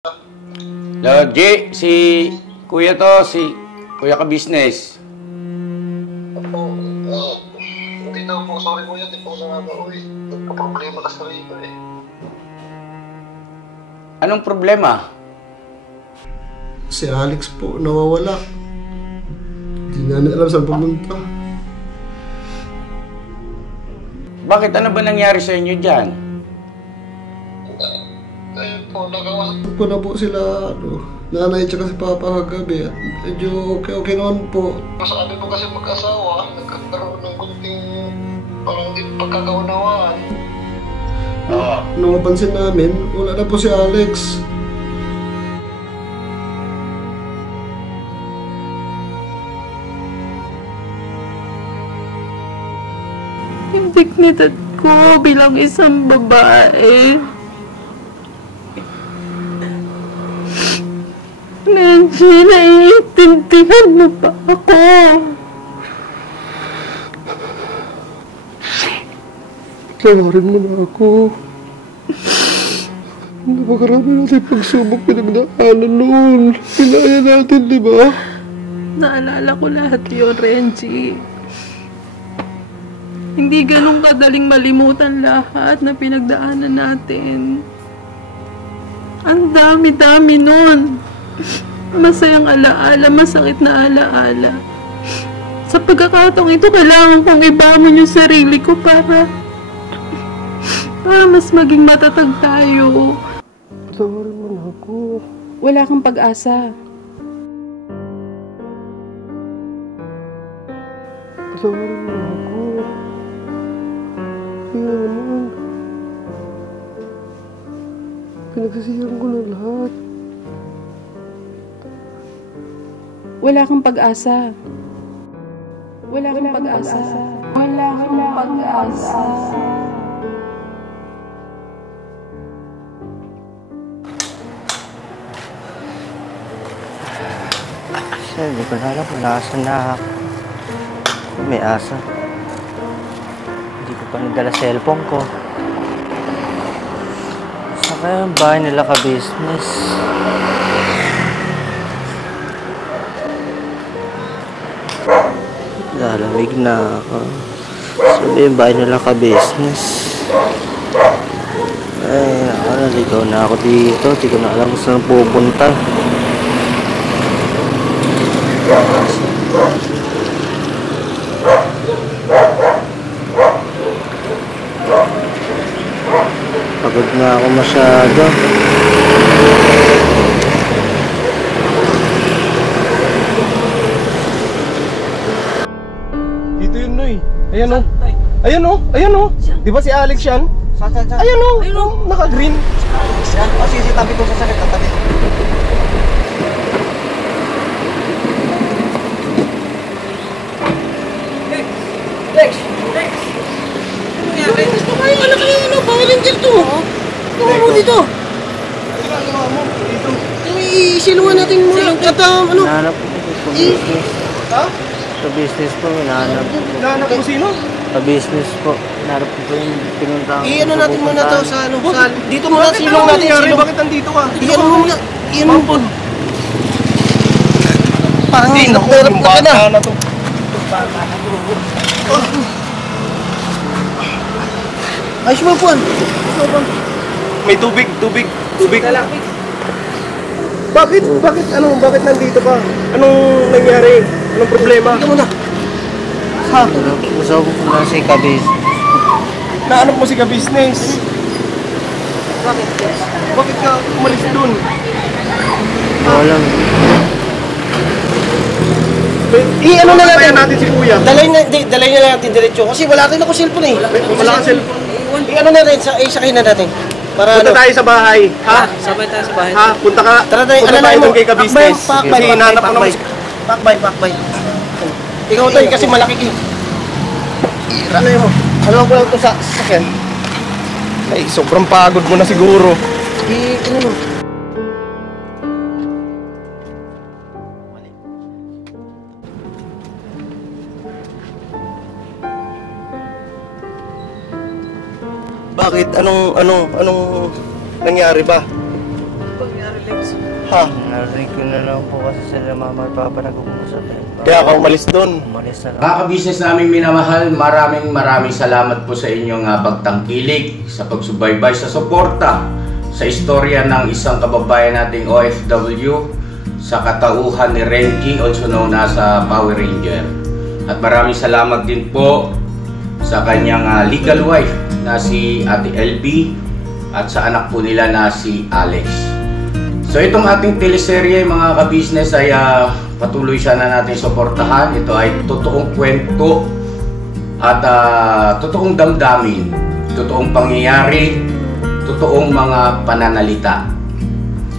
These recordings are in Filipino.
Hello, G, si Kuya to, si Kuya ka-business. Hindi daw po, sorry Kuya, hindi po nakaka-uwi. Nagka-problema kasi rito eh. Anong problema? Si Alex po, nawawala. Hindi namin alam saan pumunta. Bakit? Ano ba nangyari sa inyo dyan? Ayun po, nakausap ko na po sila, nanay tsaka si Papa kagabi at medyo okay naman po. sa amin po kasi mag-asawa, nagkakaroon ng kunting parang hindi pagkakaunawaan. Nung napansin namin, wala na po si Alex. Yung dignidad ko bilang isang babae. Nancy, naiintindihan mo ba ako? Tawarin mo na ako. Napakarami natin pagsubok pinagdaanan noon. Pinaya natin, di ba? Naalala ko lahat yun, Renji. Hindi ganun kadaling malimutan lahat na pinagdaanan natin. Ang dami-dami nun. Masayang alaala, masakit na alaala. Sa pagkakataong ito, kailangan kong ibangon yung sarili ko para mas maging matatag tayo. Tawarin mo na ako. Wala kang pag-asa. Tawarin mo na ako. Kaya naman. Pinagsisihan ko na lahat. Wala kang pag-asa. Wala kang pag-asa. Wala kang pag-asa. Hindi ko na alam kung nasaan na ako. May asa. Hindi ko pa nagdala cellphone ko. Saan kaya yung bahay nila ka-business? Lalamig na ako. Sabi yung bahay nila ka-business. Ay, naligaw na ako dito. Hindi ko na alam kung saan pupunta. Pagod na ako masyado. Dito yun, Noy. Ayan o. Ayan o. Ayan o. Di ba si Alex yan? Saan? Ayan o. Naka-green. Yan. O, sige, tabi ko sa sakit. Tabi. Lex! Ano nangyari? Gusto kayo, anak kayo, Power Ranger to. Ano mo dito? Ano mo dito? Isiluan natin muna. At Hinahanap ko sa business. Ha? Sa business po, hinahanap ko. Hinahanap mo sino? Sa business po. Hinahanap ko po yung pinuntahan ko. Iano natin muna to sa dito muna silong natin. Bakit nandito ka? Iano mo muna. Iano mo. Parang nakuha ka na. Ayos mo po. May tubig. Bakit? Bakit nandito ka? Anong nangyari? Anong problema? Ikaw muna. Ha? Gusto ko po na si ka-business. Naanap mo si ka-business? Bakit ka umalis dun? Wala. Ano na natin si Kuya? Dalay na natin diretso. Kasi wala rin ako cellphone eh. Wala kang cellphone. Ano na rin, sakay na natin. Para punta tayo sa bahay. Ha? Sabay tayo sa bahay. Ha? Punta tayo doon kay ka-business. Kasi hinanap ko naman. Pakbay. Ikaw to kasi malaki ka. Ano yun? Ano ko lang ito sa sakyan? Ay, sobrang pagod mo na siguro. Ano mo? Bakit? Anong nangyari ba? Pangyari lang Ha? Narinig ko na lang po kasi sila mama at papa nag-uusap eh. Kaya ka umalis doon. Umalis na lang. Mga ka-business namin minamahal, maraming salamat po sa inyong pagtangkilik, sa pagsubaybay, sa suporta, sa istorya ng isang kababayan nating OFW, sa katauhan ni Renji, also known as Power Ranger. At maraming salamat din po sa kanyang legal wife na si Ate LB at sa anak po nila na si Alex. So itong ating teleserye mga ka-business ay patuloy sana natin suportahan. Ito ay totoong kwento at totoong damdamin, totoong pangyayari, totoong mga pananalita.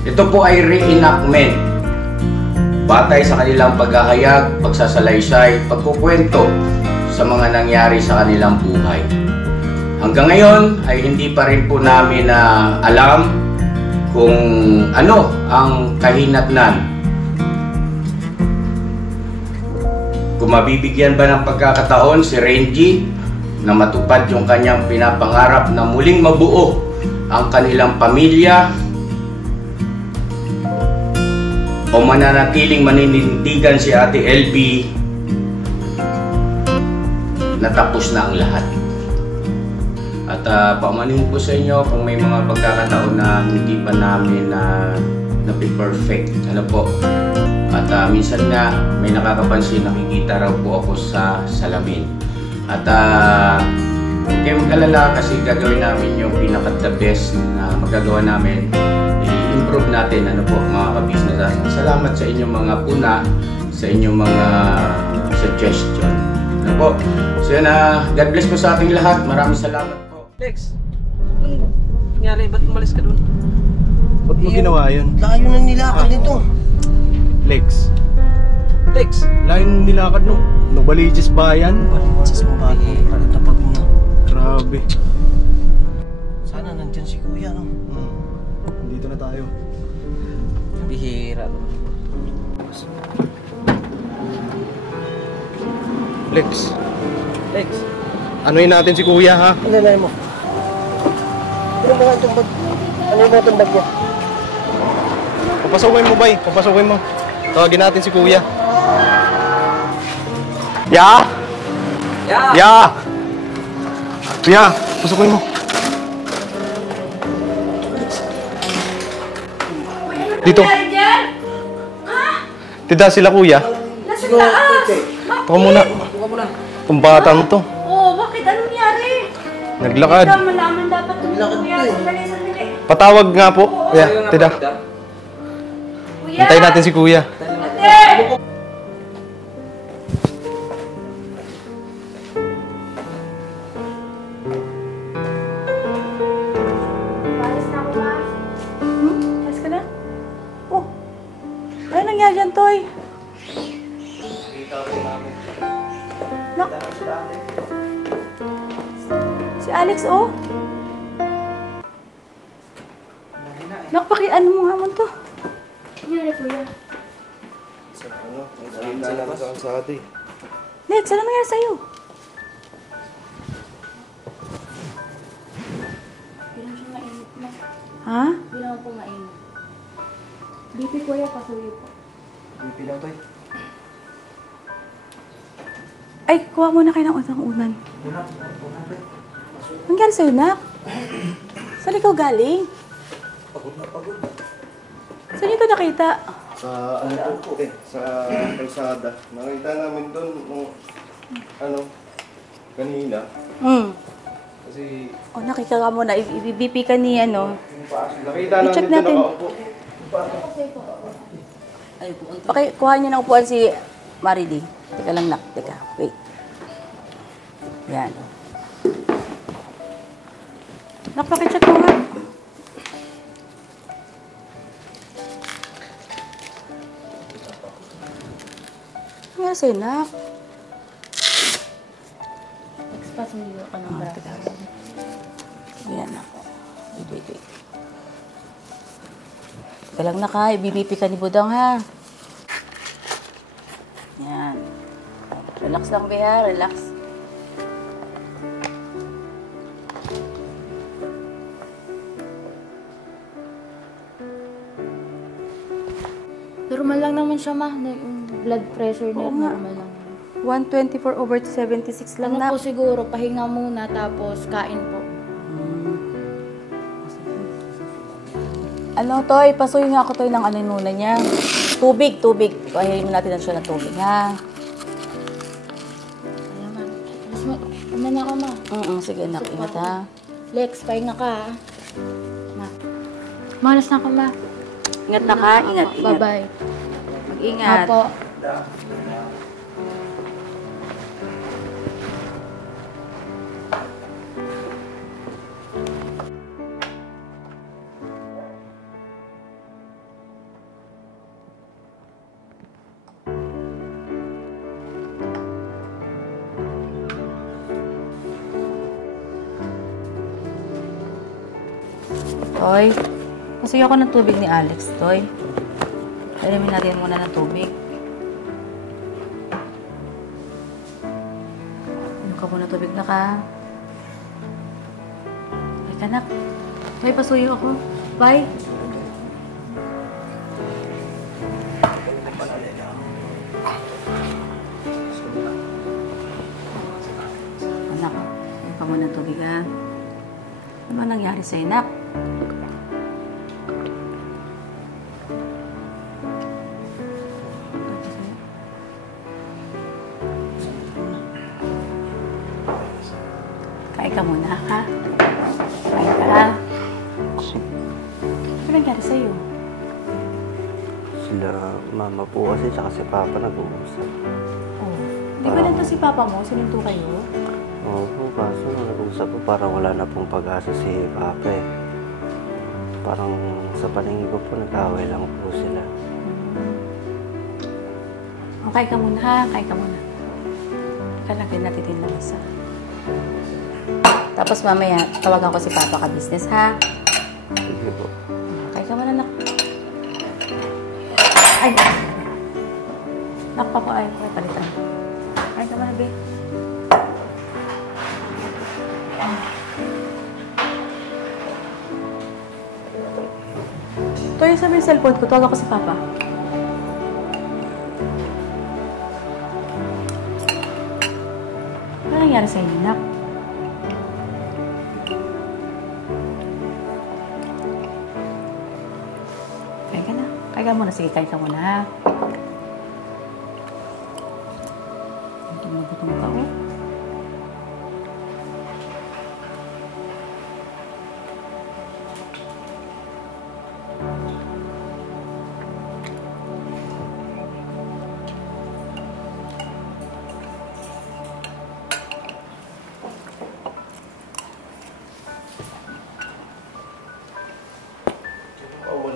Ito po ay reenactment, batay sa kanilang paghahayag, pagsasalaysay, pagkukwento sa mga nangyari sa kanilang buhay. Hanggang ngayon ay hindi pa rin po namin alam kung ano ang kahinatnan. Kung mabibigyan ba ng pagkakataon si Renji na matupad yung kanyang pinapangarap na muling mabuo ang kanilang pamilya, o mananatiling maninindigan si Ate LB na tapos na ang lahat. At paumanin po sa inyo kung may mga pagkakataon na hindi pa namin na-perfect. Ano po? At minsan nga may nakakapansin, nakikita raw po ako sa salamin. At huwag kayong mag-alala kasi gagawin namin yung pinaka-the best na magagawa namin. I-improve natin, ano po mga ka-business. Salamat sa inyong mga puna, sa inyong mga suggestion. Ano po? So yun, God bless po sa ating lahat. Maraming salamat. Lex, anong nangyari? Ba't umalis ka dun? Ba't mo ginawa yun? Layo na nilakad nito. Lex, Lex! layo nung nilakad nung Novaliches Bayan. Sa bago, pagod na pagod na. Grabe. Sana nandyan si kuya, no? Dito na tayo. Bihira naman. Lex, Lex! anuin natin si kuya ha? Ano na mo? Ano ba itong bag? Ano ba itong bag niya? Papasukin mo bay, papasukin mo. Tawagin natin si kuya. Ya! Ya! Ya! Kuya, pasukin mo. Dito. Tida sila kuya. Nasa taas! Ito muna. Itong batang to. Oo, bakit? Anong nangyari? Naglakad. Ikaw, malaman dapat ito. Kuya, sandali. Patawag nga po. Kuya, tida. Kuya! Hintayin natin si kuya. Ate! Paris na ako, ma. Ayos ka na? Oh, ano nangyari dyan, Toy? Nak. Si Alex, oh. Nak, ano mo nga mo to? Nangyari, kuya. Lex, ano nangyari sa'yo? Bilang siya mainit na. Ha? Bilang ako mainit. BP, kuya, pasuyo po. Ay, kuha muna kayo ng unang-unan. Ang nangyari sa'yo, Nak? Saan ikaw galing? Saan niyo ito nakita? Sa ano po sa kalsada. Nakita namin doon nung kanina. Kasi Oh, nakita ka muna. I-BP ka ni ano. nakita I-check namin natin. doon nakaupo. Okay, kuha niyo ng upuan si Marily. Teka lang, Nak. Teka, wait. Yan. Nak, pakicheck mo nga. Ano nga sa'yo, Nak? Pasuyo ka ng braso. Yan ako. Wait. Teka lang, Nak, ha. I-BP ka ni Budang, ha. Yan. Relax lang, Beha. Relax. Normal lang naman siya, ma. Yung blood pressure niya, normal lang. 124/76 lang Ano na. po siguro, pahinga muna, tapos kain po. Ano, Toy? Pasuyo nga ako, Toy, ng ano yung muna niya. Tubig. Pahirin mo natin siya ng tubig, ha? Ayan, ma. Ano na ako, ma? Sige, anak. Ingat, ha? Lex, pahinga ka, ha? Ma. Malas na ako, ma. Ingat na ka. Ingat. Bye-bye. Mag-ingat. Apo. Toy, pasuyo ako ng tubig ni Alex, Toy. Alamin natin muna ng tubig. Ano ka muna tubig na ka? Ay, kanak. Toy, pasuyo ako. Bye. Anak, ano ka muna tubig, ha? Ano ba nangyari sa'yo, nak? Kain ka muna, ha? Kain ka, ha? Ano nangyari sa'yo? Sila, mama po kasi, tsaka si papa nag-uusap. Oh, di ba nandun si papa mo? Sininto kayo? Oo po, kaso nag-uusap po, parang wala na pong pag-asa si papa eh. Parang sa paningin ko po, nag-away lang po sila. Oh, kain ka muna, ha? Kain ka muna. Kalagyan natin din ng isa. Tapos mamaya, tawagan ko si papa ka business, ha? Sige po. Kain ka muna, nak. Ay! Nak, papa, ay, palitan. Kain ka muna, be. Toy, sabi yung cellphone ko, tawagan ko si papa. Ano nangyari sa inyo, nak? Kain ka na. Kain ka muna. Sige, kain ka muna, ha? Gutom na gutom ka, oh.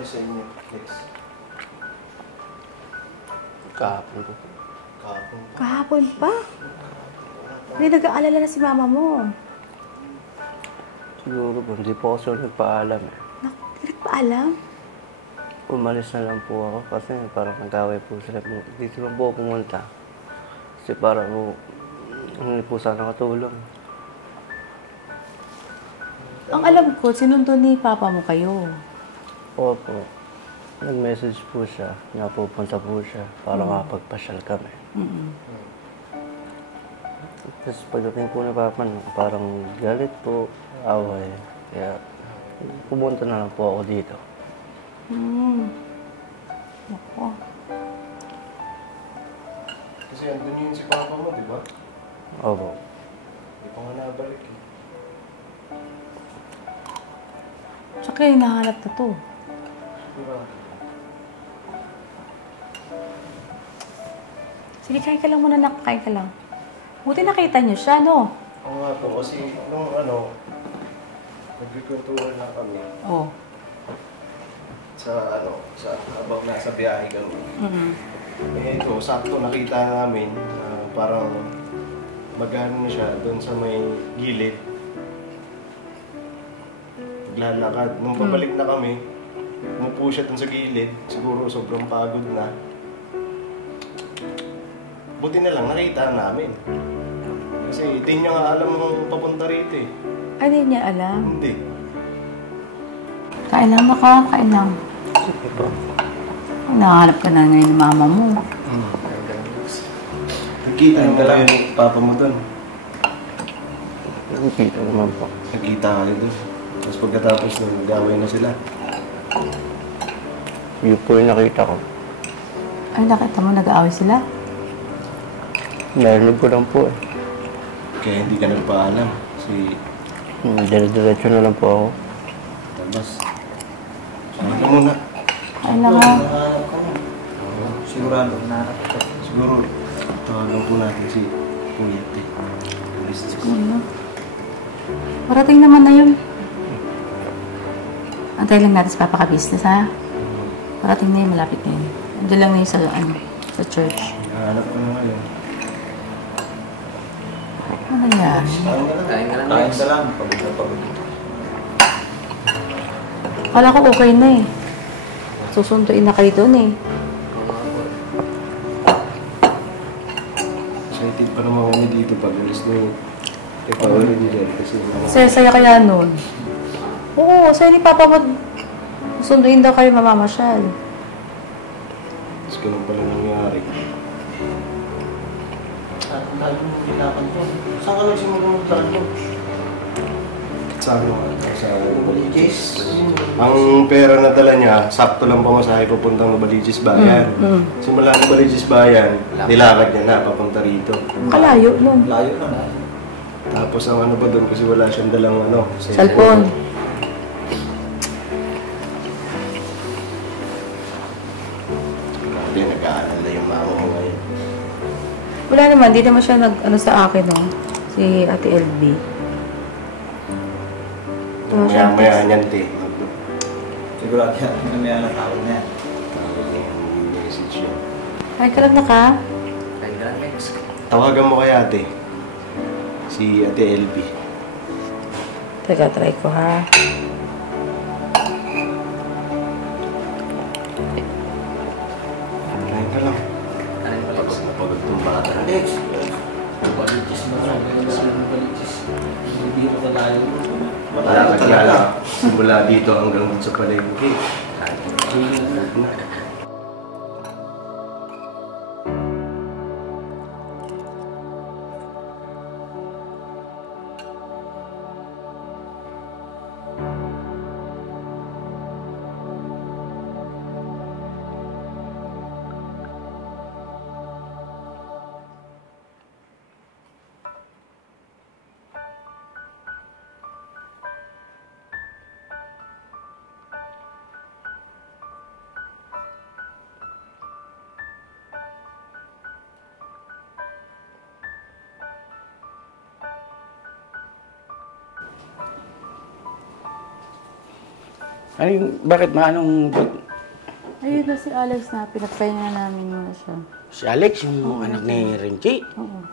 Sa inyo, Lex. Kahapon po. Kahapon pa? Hindi nag-aalala na si mama mo. Siguro po, hindi po ako nagpaalam eh. Naku, hindi nagpaalam? Umalis na lang po ako kasi parang nag-away po sila. Dito lang po ako pumunta. Kasi parang hindi po sana katulong. Ang alam ko, sinundo ni papa mo kayo. Opo. Nag-message po siya. Napupunta po siya para makapagpasyal kami. Tapos pagdating po na papa, parang galit po, away. Kaya pumunta na lang po ako dito. Naku. Kasi andun yun si papa mo, di ba? Opo. Hindi pa nga nabalik eh. Tsaka hinahanap na to. Sige, kain ka lang muna, nak. Kain ka lang. Buti nakita niyo siya, no? Oo nga po, kasi nung nagkikwentuhan na kami sa habang nasa biyahe kami. Eh ito, sakto nakita namin parang magano na siya doon sa may gilid. Naglalakad. Nung pabalik na kami, umupo siya doon sa gilid. Siguro sobrang pagod na. Buti na lang, nakita namin. Kasi hindi niya nga alam kung papunta rito eh. Ay, hindi niya alam. Hindi. Kain lang, naka. Kain lang. Sige po. Nakahanap ka na ngayon ng mama mo. Nagkita mo kayo ng papa mo doon. Nakikita naman po. Nagkita kayo doon. Tapos pagkatapos nung nag-away na sila. Yun po yung nakita ko. Ay, nakita mo nag-aaway sila? Narinig ko lang po eh. Kaya hindi ka nagpaalam. Dire-diretso na lang po ako. Tapos, saan ka muna? Ay, nga. Sigurado. Siguro, tawagan po natin si Kuya T. Ano? Parating naman na yun. Antay lang natin sa papaka-business, ha? Parating na yun, malapit na yun. Andiyan lang na yun sa, sa church. Hanap ko na ngayon. Ano yan? Kain ka lang. Kain ka lang. Pagod na pagod. Kala ko okay na eh. Susunduin na kayo doon eh. Excited pa naman kami dito pag ulis na yung ipawin din dyan. Kasi Saya-saya kaya nun. Oo, saya ni Papa mo. Susunduin daw kayo mamamasyal. Tapos ganun pala nangyari. Ang dami mong hinapan ko. Saan ka nagsimula ng trato? Sabi mo, sa Novaliches. Ang pera na dala niya, sakto lang pamasahe papuntang Novaliches Bayan. Simula Novaliches Bayan, nilakad niya na papunta rito. Kalayo nun. Layo na. Tapos ang ano ba doon kasi wala siyang dalang Cellphone. Grabe, nag-aalala yung mama mo ngayon. Wala naman, di naman siya nag-ano sa akin, no? Si Ate LB. Maya-maya niyan, te. Sigurado yan. Maya na tawag na yan. Tawag niya yung message niya. Ay, kalag na ka? Kain ka lang, Lex. Tawagan mo kay ate. Si Ate LB. Teka, try ko, ha? Kain ka lang. Kain ka, Lex. Pagod na pagod tong bata. Alex! Balitis mo na. Balitis. Bibiro ka tayo. Wala ka talaga. Simula dito hanggang sa palengke. Ano yung, bakit maanong... Ayun na si Alex na, pinagpahinga namin muna siya. Si Alex, yung anak ni Renji? Oo.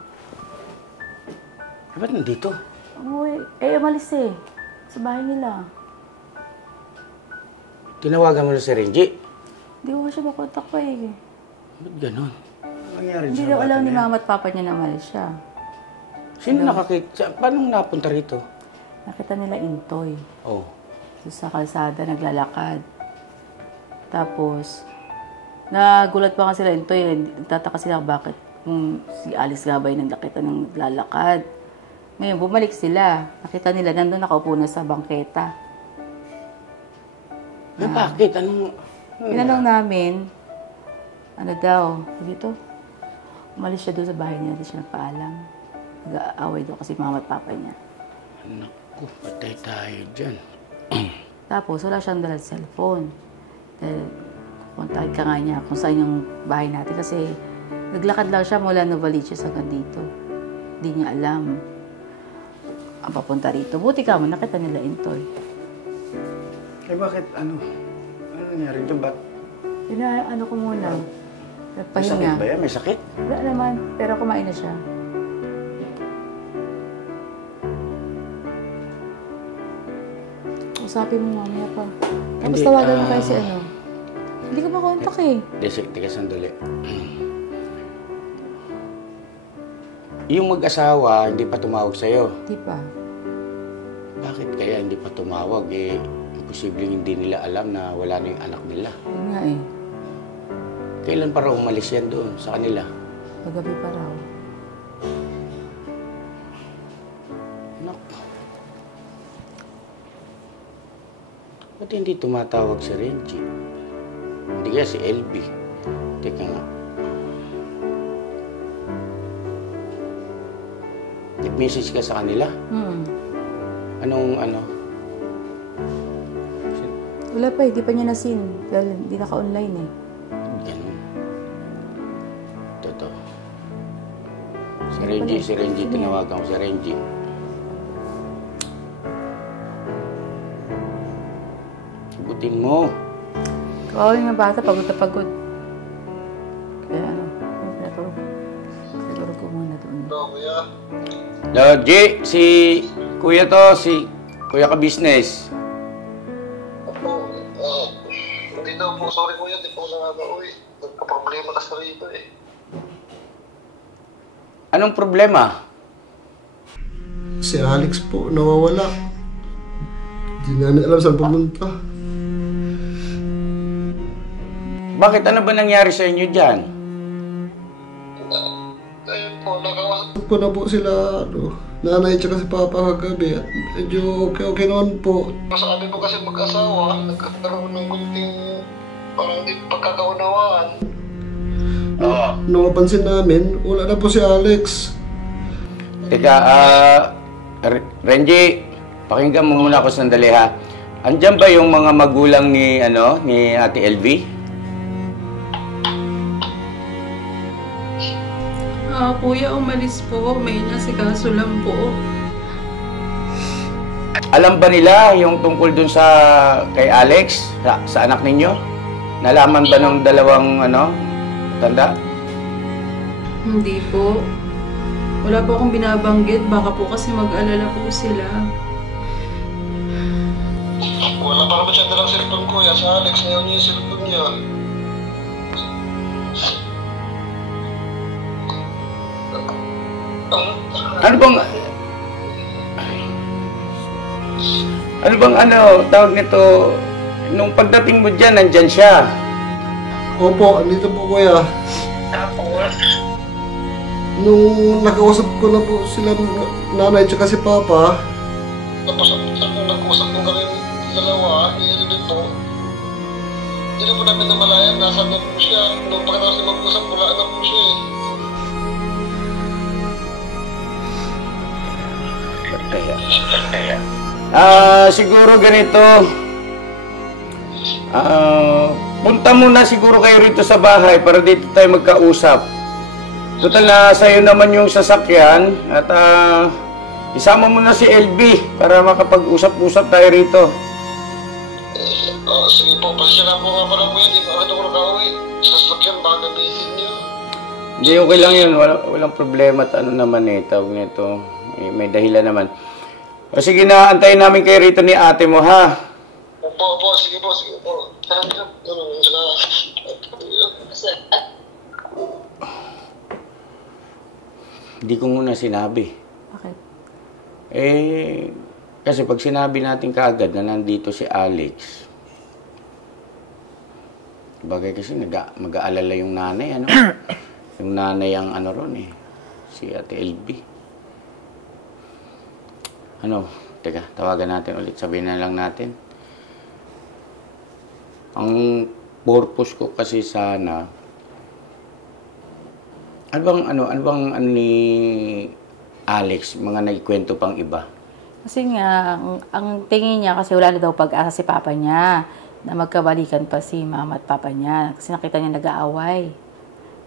Ba't nandito? Umuwi. Eh, umalis eh. Sa bahay nila. Tinawagan mo na si Renji? Hindi ko siya makontak pa eh. Ba't ganon? Nangyari Hindi daw alam ni mama at papa niya na umalis siya. Sino nakakita? Paano napunta rito? Nakita nila Intoy. Oh. Sa kalsada, naglalakad. Tapos, nagulat pa nga sila Intoy. Nagtataka sila bakit si Alice Gabay nang nakita ng naglalakad. Ngayon, bumalik sila. Nakita nila, nandun nakaupo na sa bangketa. Eh, bakit? Anong... Tinanong namin, ano daw, dito, umalis siya doon sa bahay niya, hindi siya nagpaalam. Nag-aaway daw kasi mama at papa niya. Naku, patay tayo dyan. Tapos, wala siyang dala sa cellphone. Dahil, kontakit ka nga niya kung saan yung bahay natin. Kasi, naglakad lang siya mula Novaliches hanggang dito. Hindi niya alam ang papunta rito. Buti ka mo, nakita nila Intoy. Eh, bakit? Ano? Ano nangyari dyan? Ba't? Ano ko muna. May Nagpahinga. sakit ba yan? May sakit? Wala naman, pero kumain na siya. Usapin mo mamaya pa. Tapos Hindi, tawagan mo kayo si ano. Hindi ka makontak eh. Teka sandali. Yung mag-asawa, hindi pa tumawag sa'yo. Di pa. Bakit kaya hindi pa tumawag? Eh, imposibleng hindi nila alam na wala na yung anak nila. Yun nga eh. Kailan pa raw umalis yan doon sa kanila? Magabi pa raw. Naku. Ba't hindi tumatawag si Renji? Hindi kaya si LB. Teka nga. Nag-message ka sa kanila? Anong ano? Wala pa, hindi pa niya na-seen. Dahil hindi naka-online eh. Ganun. Totoo. Si Renji, tinawagan ko si Renji. Sagutin mo. Kawawa yung bata, pagod na pagod. Kaya ano, natulog ko muna doon. Kuya. Hello, G, si Kuya to, si Kuya ka business. Hindi daw po, sorry kuya, di po nakaka-uwi. Nagka-problema kasi rito eh. Anong problema? Si Alex po, nawawala. Hindi namin alam saan pumunta. Bakit? Ano ba nangyari sa inyo dyan? Ayun po, nakausap ko na po sila, nanay tsaka si Papa kagabi. At medyo okay naman po. Sabi po kasi mag-asawa, nagkakaroon ng kunting parang di pagkakaunawaan. Nung mapansin namin, wala na po si Alex. Teka, Renji, pakinggan mo muna ako sandali ha. Andyan ba yung mga magulang ni Ate LV? Kuya, umalis po. May nasikaso lang po. Alam ba nila yung tungkol dun sa kay Alex, sa anak ninyo? Nalaman ba ng dalawang tanda? Hindi po. Wala po akong binabanggit. Baka po kasi mag-alala po sila. Wala pa naman siya dalang cellphone ko. Sa Alex, ngayon yung cellphone niya. Ano bang tawag nito, nung pagdating mo dyan, nandyan siya? Opo, andito po kuya. Tapos? Nung nakausap ko na po sila nanay tsaka si Papa. Tapos nung nag-usap ko kami dalawa, iilibig po. Hindi na po namin namalayan, nasa na po siya. Nung pagkatapos na mag-usap, wala na po siya eh. Siguro ganito. Punta muna siguro kayo rito sa bahay para dito tayo magkausap. Total na sa'yo naman yung sasakyan at isama mo na si LB para makapag-usap-usap tayo rito. Sige po, pasya na po nga pala mo yan. Di ba ako nakauwi? Sa sasakyan, baka gamitin niyo. Hindi, okay lang yun. Walang problema at naman tawag nito. May dahilan naman. O sige na, antayin namin kayo rito ni ate mo, ha? Opo, sige po. Hindi ko muna sinabi. Bakit? Kasi pag sinabi natin kaagad na nandito si Alex, bagay kasi mag-aalala yung nanay, yung nanay ang ron si Ate LB. Teka, tawagan natin ulit. Sabihin na lang natin. Ang purpose ko kasi sana, ano bang ni Alex, mga nagkwento pang iba? Kasi nga, ang tingin niya kasi wala na daw pag-asa si Papa niya na magkabalikan pa si Mama at Papa niya kasi nakita niya nag-aaway.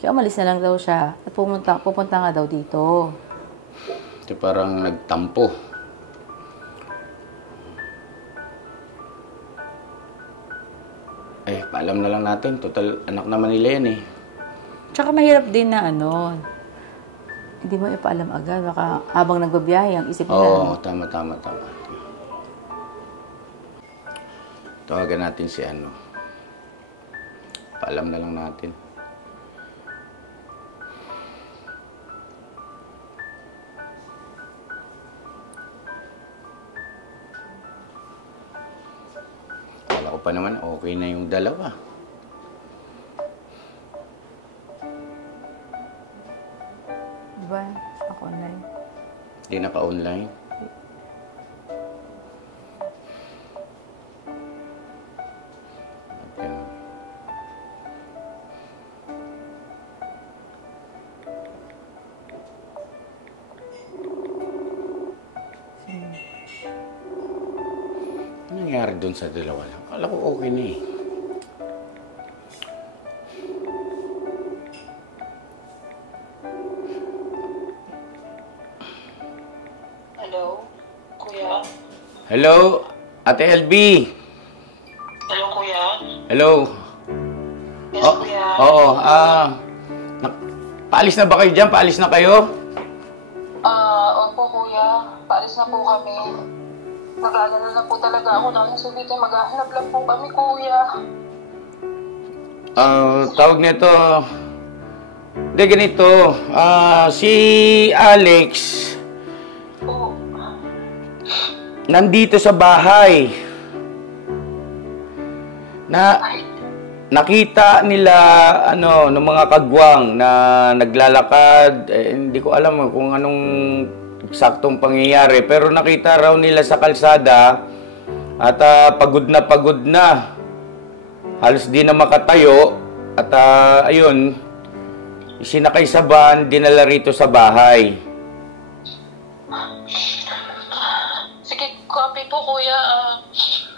Kaya umalis na lang daw siya at pupunta nga daw dito. Ito parang nagtampo. Paalam na lang natin. Total, anak naman nila yan Tsaka mahirap din na hindi mo ipaalam agad. Baka habang nagbabiyahe, ang isip nila. Oo, tama. Tawagan natin si Paalam na lang natin. Kala ko pa naman, okay na yung dalawa. Hindi naka-online. Okay. Ano nangyari doon sa dalawa lang? Akala ko okay na eh. Hello, Ate LB. Hello, Kuya. Hello. Yes, Kuya. Oo, paalis na ba kayo dyan? Paalis na kayo? Opo, Kuya. Paalis na po kami. Nag-aalala na po talaga ako na sa dito. Maghahanap lang po kami, Kuya. Tawag nito. Hindi, ganito. Si Alex. Nandito sa bahay. Nakita nila ng mga kagwang na naglalakad. Hindi ko alam kung anong eksaktong pangyayari, pero nakita raw nila sa kalsada at pagod na. Halos di na makatayo at ayun, isinakay sa van, dinala rito sa bahay. Copy po, Kuya.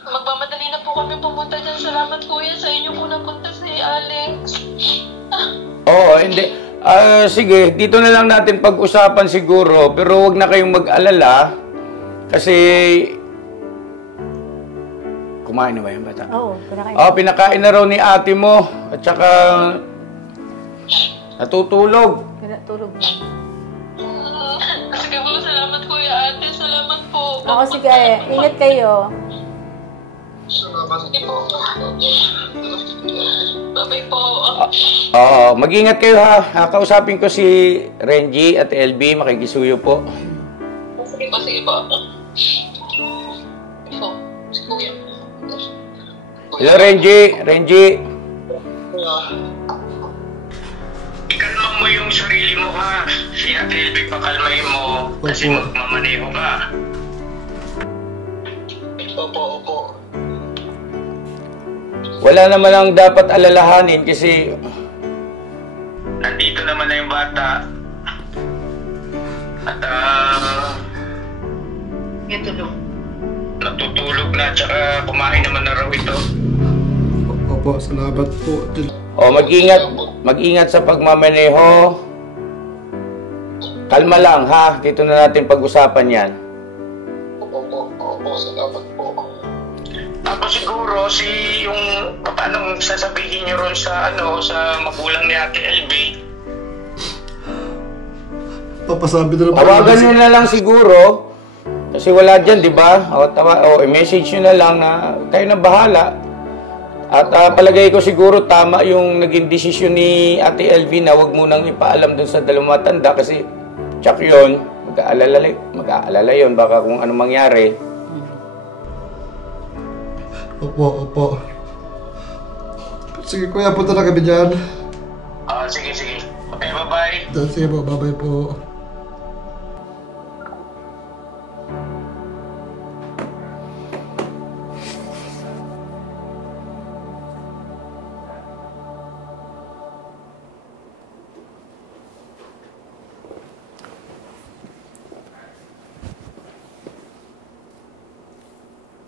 Magmamadali na po kami pumunta dyan. Salamat, Kuya. Sa inyo po napunta si Alex. Oo, hindi. Sige, dito na lang natin pag-usapan siguro. Pero wag na kayong mag-alala. Kasi... Kumain na ba yung bata? Oo, pinakain. Pinakain na raw ni ate mo. At saka... natutulog. Pinatulog na. Sige po, salamat, Kuya Ate. Salamat po. Ako, sige. Ingat kayo. Sige po. Bye-bye po. Mag-ingat kayo ha. Kausapin ko si Renji at LB. Makikisuyo po. Sige po, sige po. Si Kuya. Hello, Renji. Ikalma mo yung sarili mo ha. Si Ate LB pakalmahin mo. Kasi magmamaneho ka. Opo. Wala naman ang dapat alalahanin kasi nandito naman na yung bata. At natutulog na, tsaka kumain naman na raw ito. Opo, salamat po. Mag-ingat sa pagmamaneho. Kalma lang ha, dito na natin pag-usapan yan. Opo, salamat po. Tapos siguro yung paano sasabihin niyo ron sa sa magulang ni Ate LB. Papasabi na lang. Tawagan nyo na lang siguro. Kasi wala dyan, di ba? I-message nyo na lang na kayo na bahala. At palagay ko siguro tama yung naging desisyon ni Ate LV na wag munang ipaalam dun sa dalawang matanda kasi tsak yun, mag-aalala yun baka kung ano mangyari. Opo. Sige kuya, punta na kami dyan. Sige. Okay, bye-bye. Sige po, bye-bye po.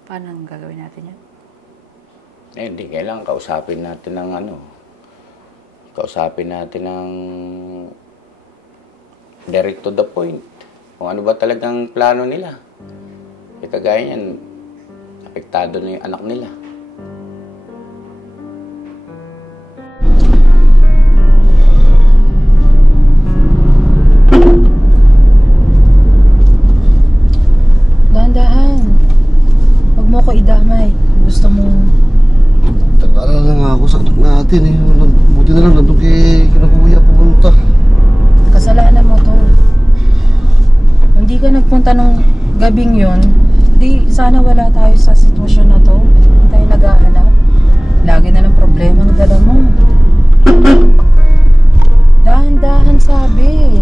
Paano ang gagawin natin yan? Hindi kailangan kausapin natin ng direct to the point. Kung ano ba talagang plano nila. Kagaya yan, apektado na yung anak nila. Dahan-dahan. Huwag mo ko idamay. Gusto mo... Nag-aalala na nga ako sa anak natin eh. Buti na lang nandun kina kuya pumunta. Kasalanan mo to. Hindi ka nagpunta nung gabing yon, di sana wala tayo sa sitwasyon na to. Hindi tayo nag-aanap. Lagi na lang problema ang dala mo. Dahan-dahan sabi.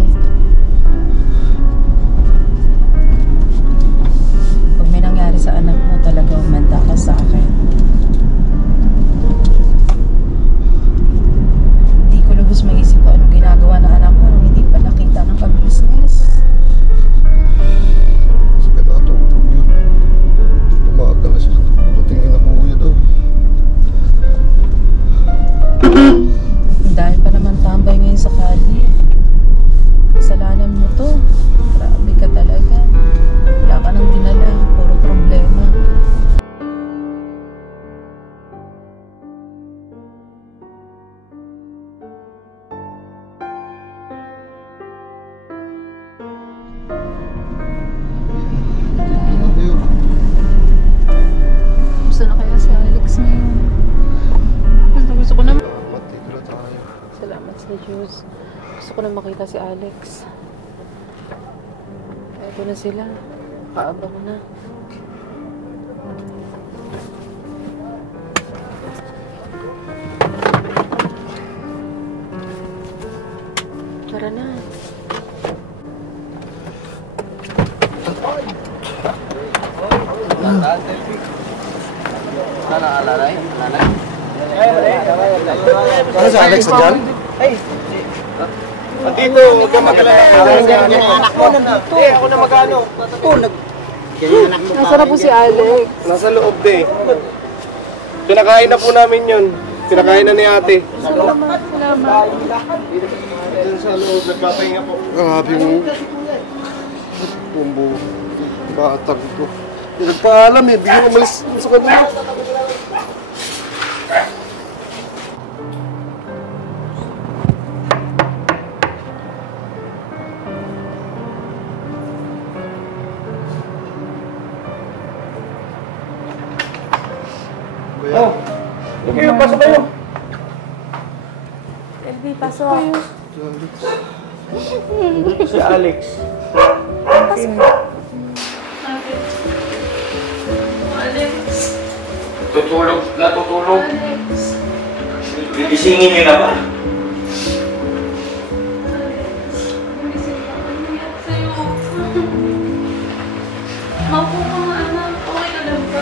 Salamat sa Diyos. Gusto ko na makita si Alex. Eto na sila. Kaabang na. Tara na. Ano si Alex na dyan? Andito, huwag ka mag-alala. Anak mo na. Ako na mag-ano. Nasaan na po si Alex? Nasa loob din. Pinakain na po namin yun. Pinakain na ni ate. Salamat. Diyan sa loob, nagpapahinga po. Grabe mo. Bumbo. Batang ko. Nagpaalam eh. Bigyan umalis sa kanila. Oh, kayo, pasok kayo. Elby, pasok. Si Alex. Natutulog. Gigisingin niyo na ba? Mapo ka nga, anak. Okay ka lang ba?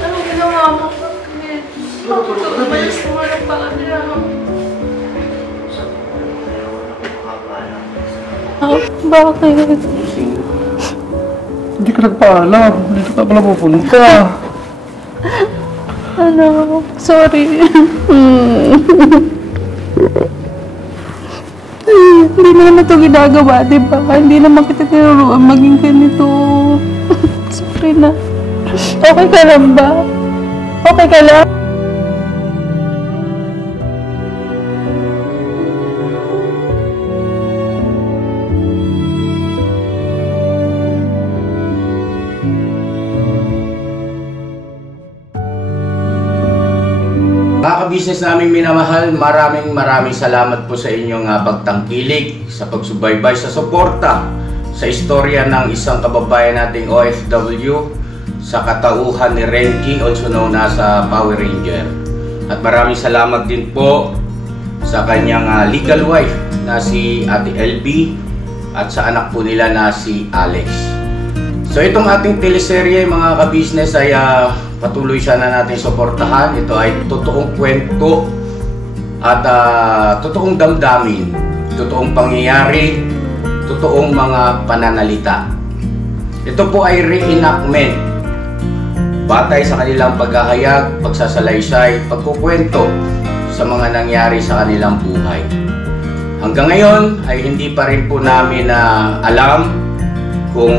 Anong ginawa mo? Bakit umalis mo lang pa kanila? Bakit? Hindi ka nagpaalam. Dito ka pala pupunta. Ano? Sorry. Hindi naman ito ginagawa, di ba? Hindi naman kita tinuruan maging ganito. Sorry na. Okay ka lang ba? Okay ka lang? Mga ka-business naming minamahal, maraming salamat po sa inyong pagtangkilik, sa pagsubaybay, sa suporta sa istorya ng isang kababayan nating OFW sa katauhan ni Renji, also known as Power Ranger. At maraming salamat din po sa kanyang legal wife na si Ate LB at sa anak po nila na si Alex. So itong ating teleserye mga ka-business ay patuloy sana natin suportahan. Ito ay totoong kwento at totoong damdamin, totoong pangyayari, totoong mga pananalita. Ito po ay reenactment batay sa kanilang paghahayag, pagsasalaysay, pagkukwento sa mga nangyari sa kanilang buhay. Hanggang ngayon ay hindi pa rin po namin alam kung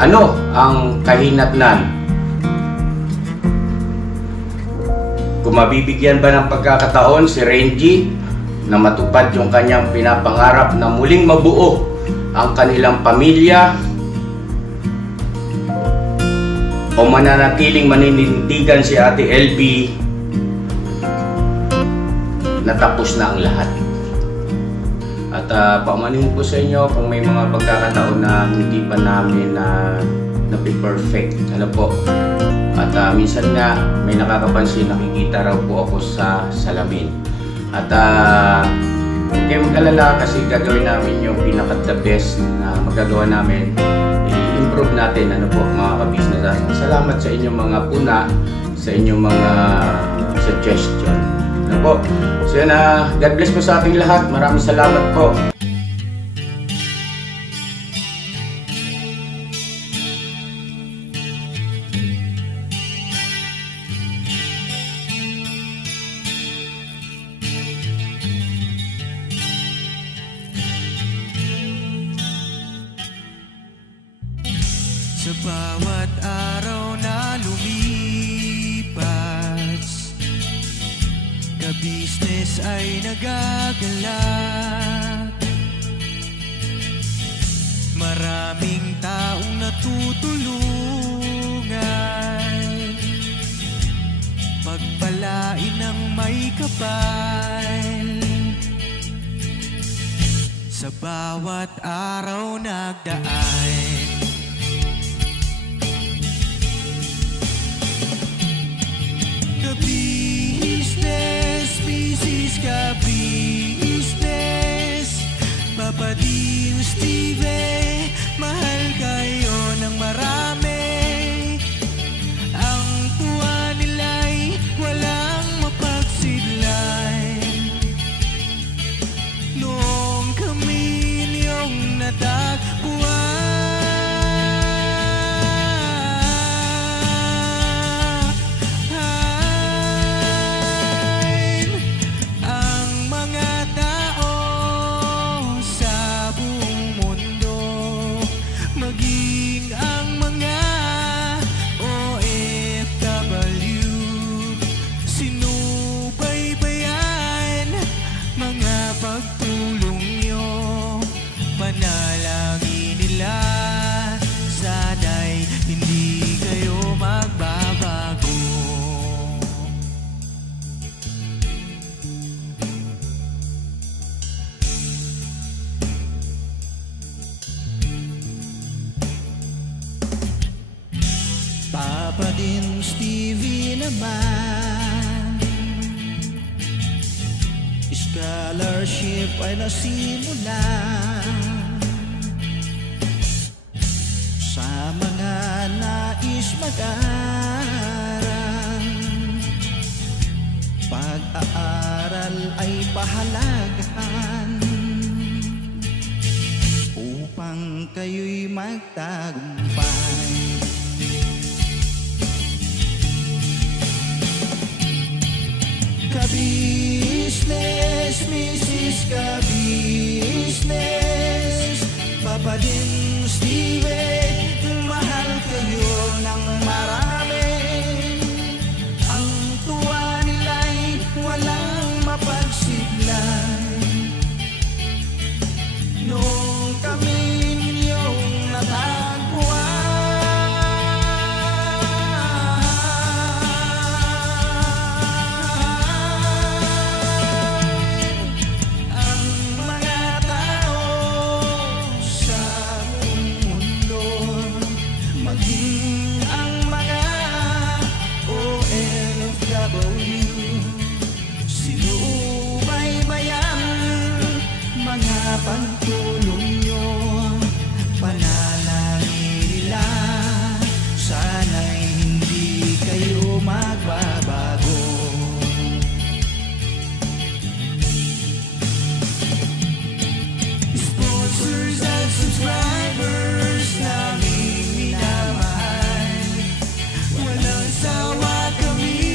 ano ang kahinatnan. Kung mabibigyan ba ng pagkakataon si Renji na matupad yung kanyang pinapangarap na muling mabuo ang kanilang pamilya o mananatiling maninindigan si Ate LB na tapos na ang lahat. At paumanhin po sa inyo kung may mga pagkakataon na hindi pa namin na-perfect. Ano po? At minsan nga may nakakapansin, nakikita raw po ako sa salamin. At huwag kayong mag-alala kasi gagawin namin yung pinaka-the best na magagawa namin. I-improve natin ano po mga ka-business. Salamat sa inyong mga puna, sa inyong mga suggestion. Ano po? So yun, God bless po sa ating lahat. Maraming salamat po. Sa bawat araw na lumipas, ka-business ay nagagalak. Maraming taong natutulungan pagpalain ng may kapal. Sa bawat araw nagdaan, ka-business, business ka-business, Papa Ding, Steve, mahal kayo ng marami. Ang tuwa nila'y walang mapagsidlan. Noong kami niyong natagpuan, ang mga tao sa buong mundo, maging ang mga OFW, sinubaybayan mga pagtulong nyo. Panalangin nila, sana'y hindi kayo magbabago. Papa Din Stevie naman, scholarship ay nasimula sa mga nais mag-aral. Pag-aaral ay pahalagahan upang kayo'y magtagumpay. Ka-business, Mrs. Ka-business, Papa Din Steve, mahal kayo ng marami. Ang tuwa nila'y walang mapagsidlan. Noong kami ninyong natagpuan, pagtulong nyo, panalangin nila, sana'y hindi kayo magbabago. Sponsors at subscribers naming minamahal, walang sawa kami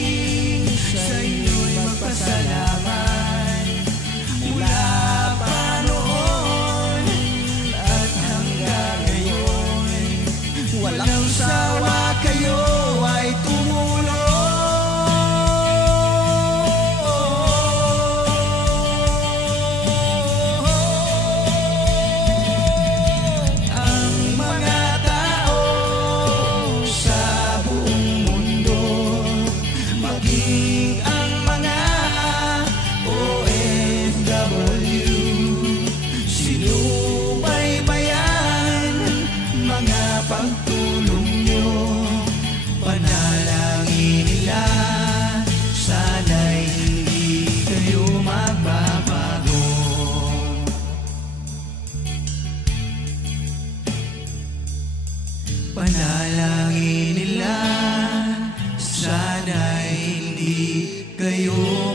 sa inyo'y magpasalamat. Mula walang sawa kayo ay tumulong. Ang mga tao sa buong mundo, maging ang mga OFW, sinubaybayan mga pagtulong nyo, panalangin nila, sana'y hindi kayo magbabago. Panalangin nila, sana'y hindi kayo